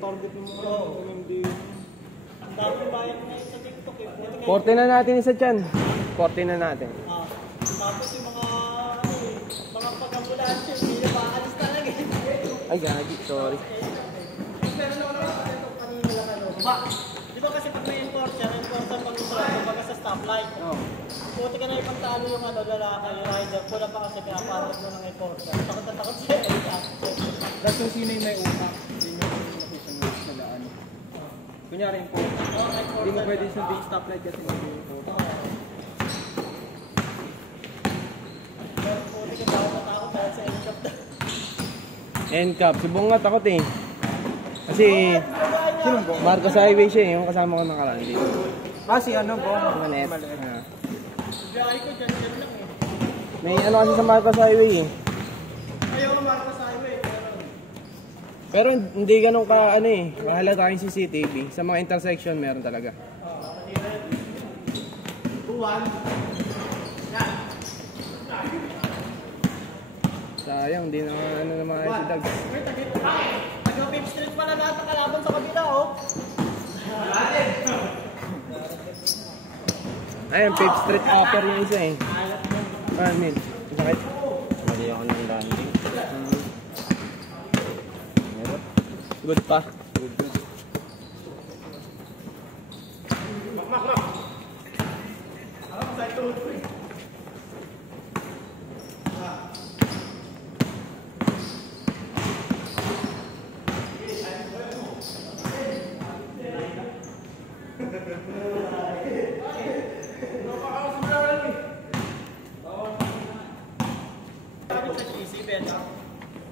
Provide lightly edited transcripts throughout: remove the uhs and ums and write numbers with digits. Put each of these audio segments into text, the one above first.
target mo mga hindi. Ang dami bayad ngayon sa TikTok eh. 40 na natin isa dyan. 40 na natin. Tapos yung mga pag-ambulansya, hindi na maalis talaga eh. Ay, gagi. Sorry. Pero naman ito kanina lang ano. Di ba kasi pag may enforcer pag-usap pag sa stoplight. Buti ka na ipagtalo yung lalaki, yung rider. Pula pa kasi pinaparad mo ng enforcer. Takot na takot siya. That's yung sino yung may utak. Hindi mo nakita na ano. Kunyari yung enforcer. Hindi mo pwede sa big stoplight kasi may enforcer. Pero buti ka takot dahil sa NCAP. NCAP. Si Bong nga takot eh. Kasi Marcos Highway siya eh. Yung kasama ko nakaraan dito. Si ano Bong? Manet. Biyahe ko dyan lang eh. May ano kasi sa Marcos Highway eh. Ayaw na Marcos Highway. Pero hindi ganun ka ano eh. Mahalata yung CCTV. Sa mga intersection meron talaga. Sayang, hindi na ano na mga si Doug. Taga-Fifth Street pala lahat ng kalaban sa kabila oh. Ayun, Fifth Street upper yung isa eh. Min. Sakit. Mali ako ng landing. Good pa.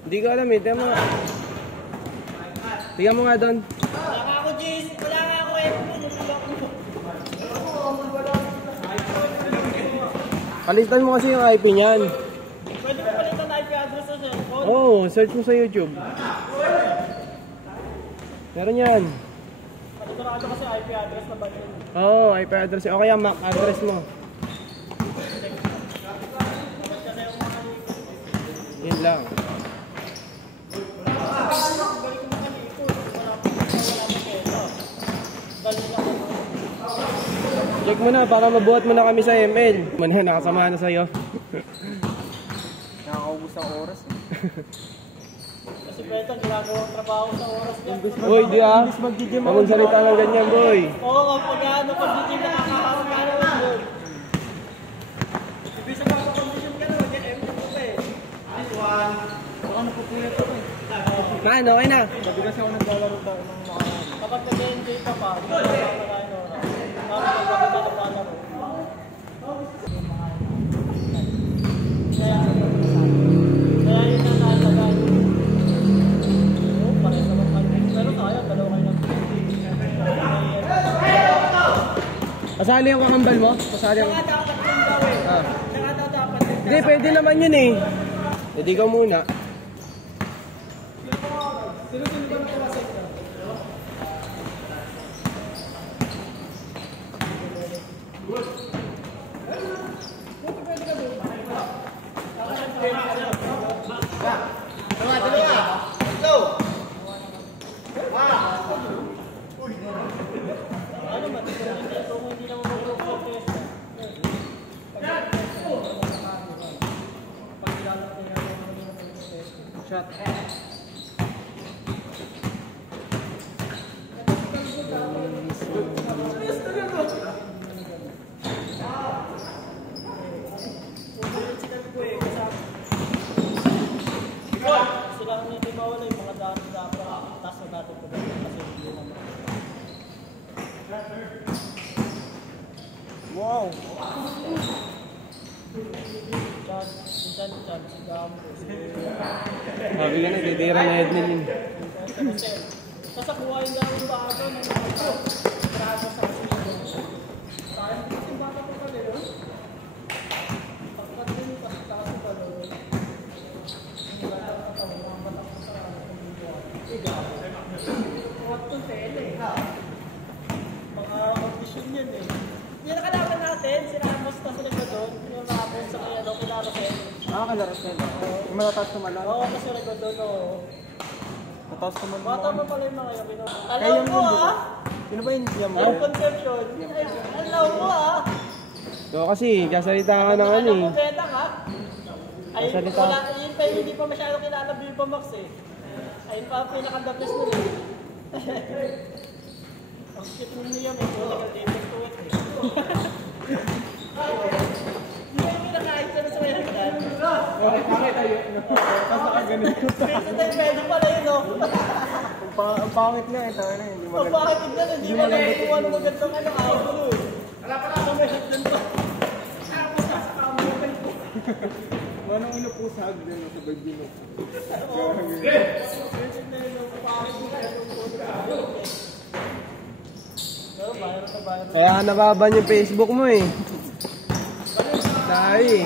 Hindi ko alam eh. Tingnan mo nga doon. Wala nga ako GC. Wala nga ako eh. Palitan mo kasi yung IP niyan. Pwede ko palitan na IP address sa cellphone? Oo, search mo sa YouTube. Meron yan. Paliturado kasi IP address na ba yun? Oo, IP address. O kaya MAC address mo. Yun lang. Check mo na para mabuhat mo na kami sa ML. Manyan, nakasama na sa'yo. Nakakaubos ang oras eh. Kasi Beto, ginagawang trabaho sa oras niya. Boy, di ah. Huwag salita ng ganyan, boy. Oo, pag hindi nakakawag ka naman doon. Ibig sa mga kondisyon ka naman, yan M2 pa eh. This one. Baka napupulit ako eh. Ano, okay na. Sabi kasi ako naglalaro daw ng nakaraan. Kapag nag-enjoy ka pa, hindi ka makakalain oras. Tapos pag ka naglalaro. Kaya yun ang nalagaan. Oo, pares naman kayo. Pero kaya, dalawa kayo ng Pasali ang kakambal mo? Pasali ang... Saka dapat yung gawin. Saka dapat yung Hindi, pwede naman yun eh. Hindi ka muna. sino-sino ba ng klaseng ka? Shot. Sila ang hindi mawala yung mga dati dapat. Taas na dati ko kasi hindi naman. Wow! Chan, si Gambo. Sabi ka na, titira na Edmil yun. Kasi kuha yung gawin ba ako ng mga grado sa kasino. Sayang din kasi bata ko pala yun. Pagkat din yung kasi pa doon. Hindi ba ito katawa, mga batak ko sa ikaw. Kuhat kong tele. Mga audition yun eh. Yung nakalaban natin, sila Amos na sila ba doon? Yung Ramos sa kaya doon, kilaro sila. Kalaro sila. Yung malatas na malang. Oo, kasi record doon, oo. tapos naman Bata mo pala yung mga yakin. Kaya Alam yung mo yun, ah! Sino ba yung siyam mo? Ang conception. Ay, alam mo ah! So kasi, kasalita ka ng ano Alam eh. mo, Betang ha? Ay, Kasalita. wala, yun pa hindi pa masyado kilala Viva Max eh. Ayun pa ang pinaka-the-best nun eh. Ang cute nun niya, may political taping to it eh. Hindi mo pinakain sa nasuwetan. Bakit tayo? Tapos nakaganito. Kasi tayo pwede pala yun no? Ang pangit nga ito, ano, hindi Pag maganda. bakit tignan, hindi mo lang kung ano magandang ano, ayaw ko nun. Wala pa lang may hit dun pa. Tapos nasa camera pa ito. Manong inupusag din sa bagino. Oo. Pero viral na viral. Kaya nababan yung Facebook mo eh. Dahil.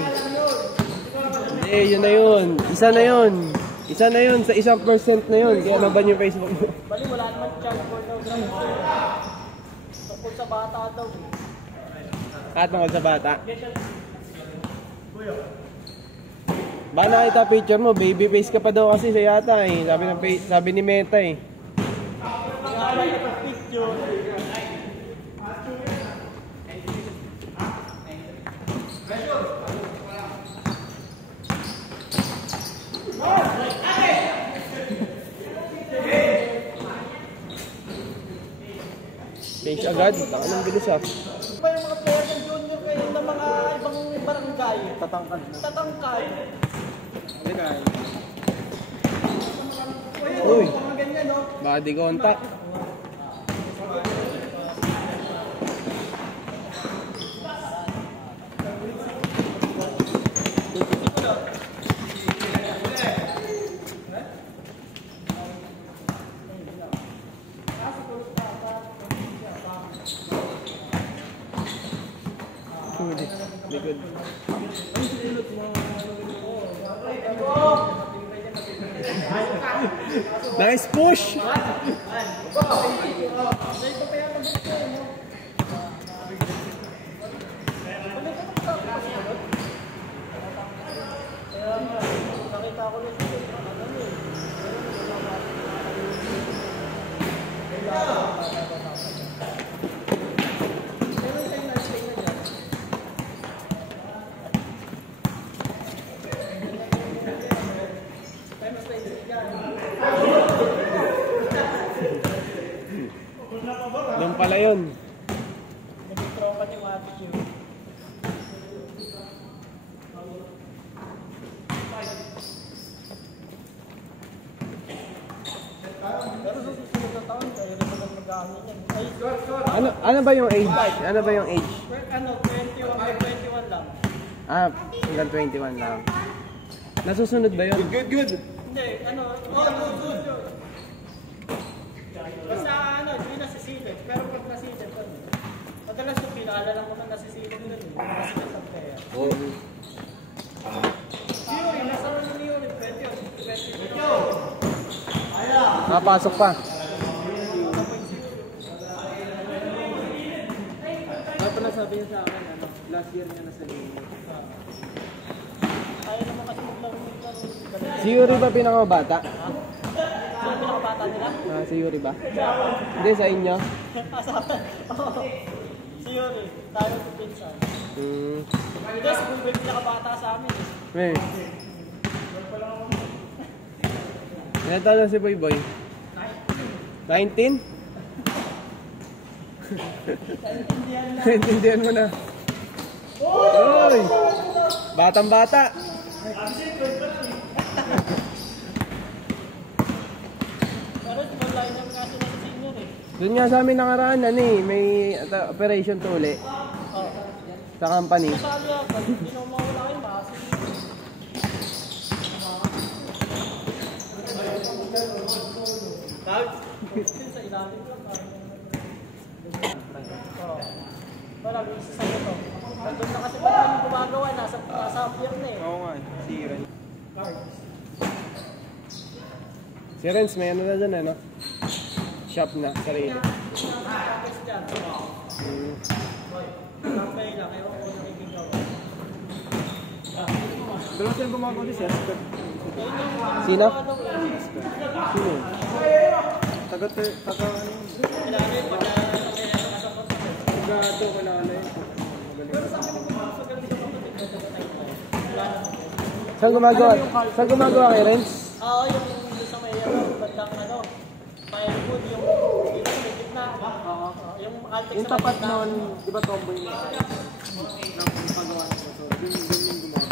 Hindi, yun na yun. Isa na yun. Isa na yun sa 1% na yun. Kaya naban yung Facebook mo. Bali, wala naman child pornography. Tungkol sa bata daw. At tungkol sa bata. Ba nakita picture mo, baby face ka pa daw kasi siya yata eh. Sabi ni Meta eh. Kaya yung picture. Change agad. Anong bilis ah. Pa yung mga player ng junior kayo ng mga ibang barangay. Tatangkad na. Tatangkay. Halika. Uy, Mga ganyan no? body contact. Likod. Nice push! Nakita ko lang siya. Doon pala yun. Nag-withdraw ka ni Wati Q. Pero sa susunod na taon, kayo rin naman mag-aamin yan. Ay, Ano ba yung age? Ano ba yung age? ano, 21 lang. Ah, hanggang 21 lang. Nasusunod ba yun? Good. Hindi, ano, good. Basta ano, hindi nasisilip. Pero pag nasilip, ano, madalas yung pinaalala ko na nasisilip nun. Nasisilip ang player. Theory, nasa ano ni Theory, 20. Napasok pa. Kaya pala sabi niya sa akin, ano, last year niya nasa Lino. Kaya naman kasi maglaro ng Si Yuri ba pinakamabata? Sino pinakabata nila? Ah, si Yuri ba? Hindi, sa inyo. Si Yuri, tayo sa pinsan. Hindi, si Bulbul pinakabata sa amin. Eh. Ilan taon na si Boy Boy? 19? Naintindihan mo na. Oy! Batang bata! Pero small lineup kasi ng senior eh. Doon nga sa amin nakaraan, ano eh, may operation to uli Oh. sa company. Kasali ako, hindi na mawala kayo, maasin. Tawag? Sa ilalim lang. Oo. Wala, may isa sa'yo to. Nandun na kasi pala yung gumagawa, nasa pier na eh. Oo nga, si Ren. Si Renz, may ano na dyan, ano? Shop na, sarili. Tapos dyan. Kampay lang, ewan ko na naging gawa. Dalawa sila gumagawa din, sir. Sino? Sino? Taga ano yun? Taga ito, kilala yun. Saan gumagawa kay Renz? Oo, yung sa may bandang firewood, yung gitna. Yung Altex Yung tapat noon, di ba tomboy mo? Nang pagawa nito. So, dun yung gumagawa.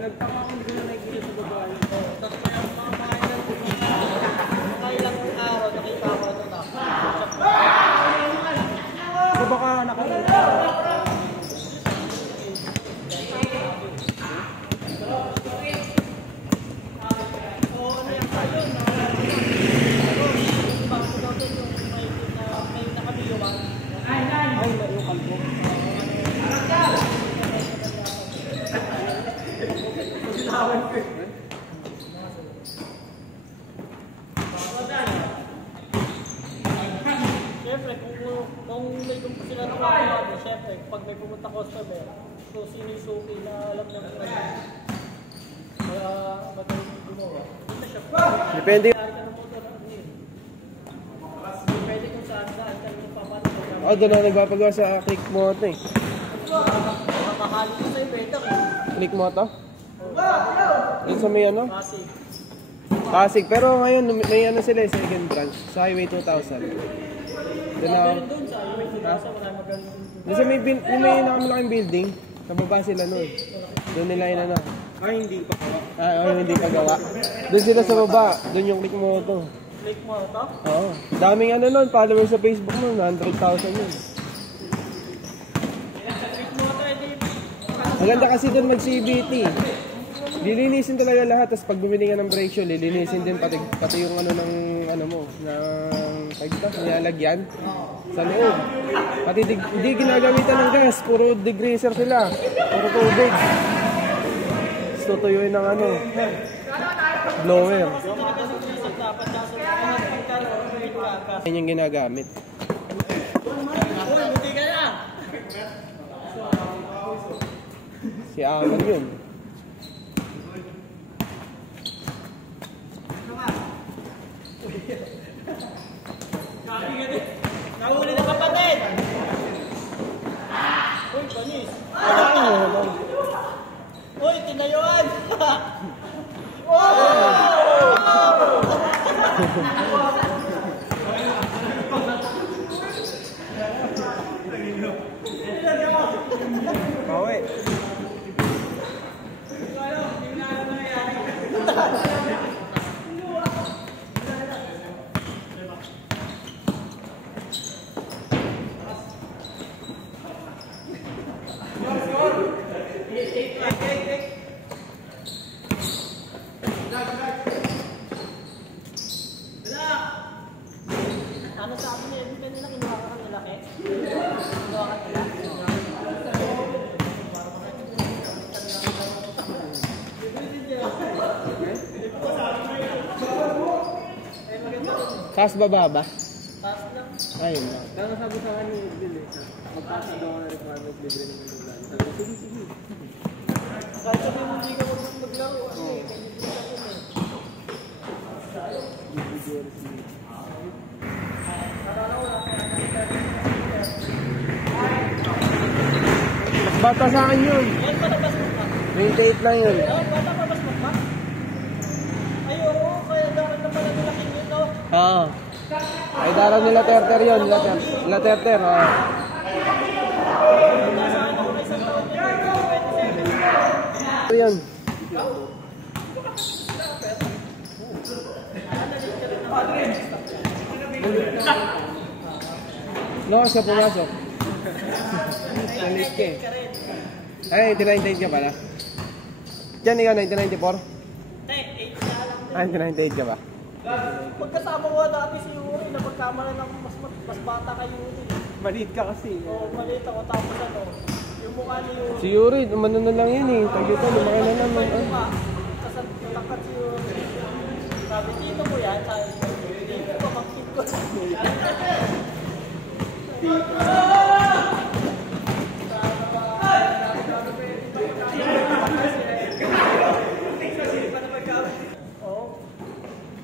Nagtaka ako hindi ko na nakikita sa babae. Tapos may mga ilang araw, nakita ko ito na. So baka nakakita. Siyempre, kung may sila nakakawado, siyempre, pag may pumunta customer, so sinisuki na alam ng kaya madaling gumawa. Hindi siya. Depende. Depende kung saan ka nung papatay. Oh, doon ako nagpapagawa sa Click Moto eh. Makakali ko sa'yo, better eh. Click Moto? Yun sa may ano? Kasi, Pasig. Pero ngayon, may ano sila eh, second branch. Sa Highway 2000. Doon ako. doon sa iyo, wala magaling. Doon sa may nakamalaking building. Sa baba sila nun. Doon nila yun ano. Ay, hindi pa kawa. Hindi pa gawa. Doon sila sa baba. Doon yung Click Moto. Click mo ito? Oo. Daming ano nun, followers sa Facebook nun. 100,000 yun. Click mo ito, edi. Maganda kasi doon mag-CBT. Lilinisin talaga lahat. Tapos pag bumili ka ng brake shoe, lilinisin din pati yung ano ng ano mo, ng nilalagyan sa loob. Pati hindi ginagamitan ng gas, puro degreaser sila. Puro tubig. Tapos tutuyuin ng ano, blower. Yan yung ginagamit. Buti ka na! Si Aman yun. Nahuli na kapatid! Uy, panis! Uy, tinayuan! Bawi. Ano sabi niya? Hindi kanina kinuha ka ng lalaki? Kinuha ka nila? Taas baba ba? Taas lang. Ayun na. Kaya sabi sa akin ni Bill eh, magpasok daw ako ng requirement, libre naman daw lang. Sabi ko, sige, sige. Kahit sabi mo hindi ka maglaro, ano eh, kaya hindi ka yun eh. Mas bata sa akin yun. Yan pa nabas mo pa? 28 lang yun. Oh, bata pa bas mo pa? Ay, oo, kaya dapat na pala nilaking yun, no? Oo. Ay daraw nila Terter yun. Nila Terter. Oo. Ito yun. No, siya pumasok. Nalit ka eh. Ay, 1998 ka pala. Diyan ikaw, 1994? Tek, 8 na lang. Ah, 1998 ka ba? Pagkasama ko dati si Yuri, napagkamala ng mas bata kay Yuri. Maliit ka kasi. Oo, maliit ako, tapos ano, Yung mukha ni Yuri. Si Yuri, umano na lang yan eh. Tagito, lumaki na naman. Kasi natakat si Yuri. Sabi, dito mo yan. Sabi, dito ko, makikip ko. Oo.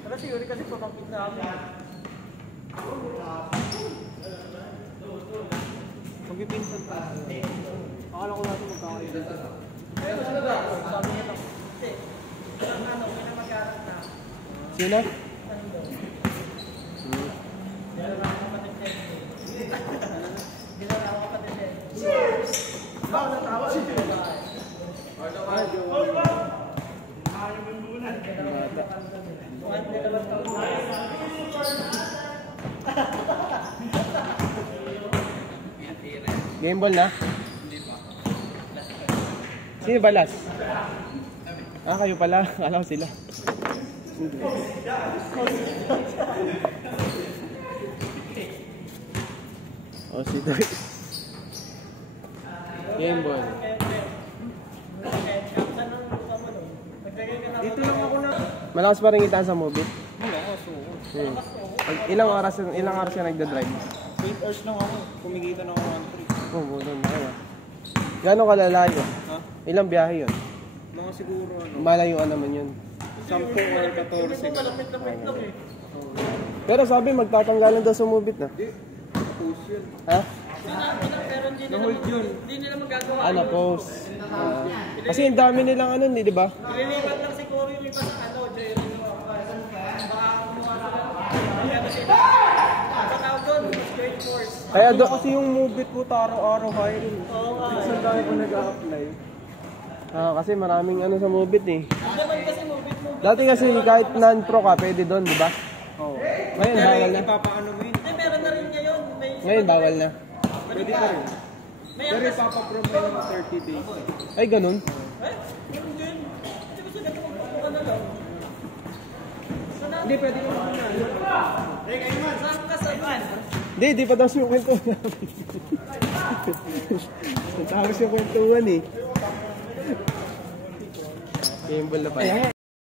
Pero si Yuri kasi pumapit na kami. Magpipinsan pa. Akala ko natin magkakailan. Sabi niya lang, hindi. Ano, may na mag-aral na. Sino? Dinala ako kapatid niya. Dinala ako kapatid niya. Bakit natawa si Yuri? Game ball na? Hindi pa. Sino ba last? Ah, kayo pala. Akala ko sila. Oh, si Doy. Game ball. Dito lang ako na. Malakas pa rin kita sa movie. Wala, kaso. Ilang oras ka nagda-drive? 8 hours lang ako. Kumikita na ako 1-3. Oh, bulan na kayo. Gano'ng kalalayo? Ha? Ilang biyahe yun? Mga siguro ano. Malayuan naman yun. 10 or 14. Malapit-lapit lang eh. Pero sabi, magtatanggalan daw sa movie na. Hindi. Post yun. Ha? Pero hindi nila, Na-hold yun. hindi nila magagawa. Ano, post. Kasi ang dami nilang ano, di ba? Ililipat lang si Cory yung iba sa ano, Jerry. Baka kumuha sila. Ano sila? Sa tawag doon, straight force. Kaya Ano kasi yung movie ko araw-araw hiring. Oo nga. Isang dami ko nag-a-apply. kasi maraming ano sa movie eh. Hindi naman kasi movie. Dati kasi kahit non-pro ka, pwede doon, di ba? Oo. Ngayon, bawal na. Ipapaano mo yun. Hindi, meron na rin ngayon. May, Ngayon, bawal na. Pwede pa rin. may Pero angkas. ipapaprove mo ng 30 days. Ay, ganun. Eh? Meron din. Hindi ko sila magpapuka na lang. Hindi, pwede ka muna. Saan ka sa van? Hindi, di pa daw yung kwentuhan namin. Tapos yung kwentuhan eh. Game ball na pala.